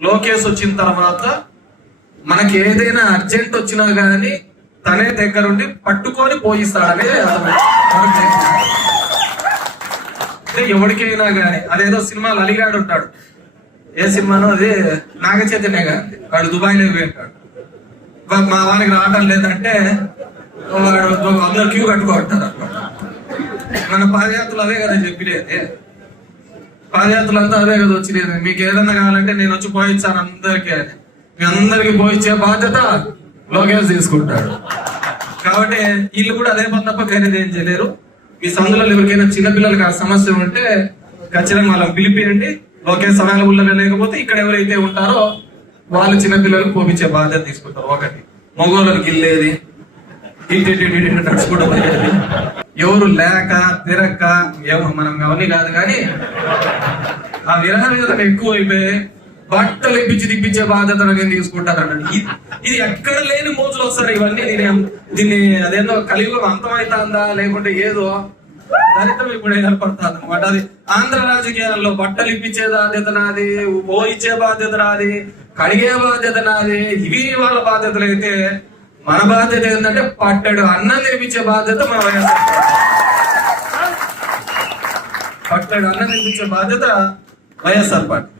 లోకేష్ వచ్చిన తర్వాత మనకి ఏదైనా అర్జెంట్ వచ్చినా గానీ తనే దగ్గరుండి పట్టుకొని పోయిస్తాడనే ఎవరికైనా గానీ. అదేదో సినిమాలు అలిగాడు ఉంటాడు, ఏ సినిమానో అది నాగ చైతన్య గారి, వాడు దుబాయ్ లో పోయింటాడు. మా వానికి రావడం లేదంటే అందరు క్యూ కట్టుకుంటారు. మన పాదయాత్రలు అదే కదా చెప్పిలేదు, పాదయాత్రలు అంతా అదే కదా వచ్చిలేదు. మీకు ఏదన్నా కావాలంటే నేను వచ్చి పోయించాను అందరికీ, మీ అందరికి పోయించే బాధ్యత లోకేష్ తీసుకుంటాడు. కాబట్టి వీళ్ళు కూడా అదే పని తప్ప వేరేది ఏం చేయలేరు. మీ సందులో ఎవరికైనా చిన్నపిల్లలకి ఆ సమస్య ఉంటే ఖచ్చితంగా వాళ్ళకి పిలిపియండి. లోకేష్ అవైలబుల్ లేకపోతే ఇక్కడ ఎవరైతే ఉంటారో వాళ్ళు చిన్నపిల్లలకు పోపించే బాధ్యత తీసుకుంటారు. ఒకటి మగవాళ్ళకి గిల్లేది, ఇంటి నడుచుకుంటూ పోయేది, ఎవరు లేక తిరక్క ఏమో మనం అవన్నీ కాదు. కానీ ఆ విరహ వేదన ఎక్కువ అయిపోయి బట్టలు తిప్పించే బాధ్యతను నేను తీసుకుంటానండి. ఇది ఎక్కడ లేని మోజులు వస్తారు ఇవన్నీ. దీన్ని అదేందో కలియుగం అంతమైతుందా లేకుంటే ఏదో దళితం ఇప్పుడు ఏర్పడుతుంది అనమాట. అది ఆంధ్ర రాజకీయాల్లో బట్టలు ఇప్పించే బాధ్యత నాది, ఓ ఇచ్చే బాధ్యత నాది, కడిగే బాధ్యత నాది, ఇవి వాళ్ళ బాధ్యతలు అయితే మన బాధ్యత ఏంటంటే పట్టెడు అన్నం తినిపించే బాధ్యత మన వైఎస్ఆర్. పట్టెడు అన్నం తినిపించే బాధ్యత వైఎస్ఆర్ పార్టీ.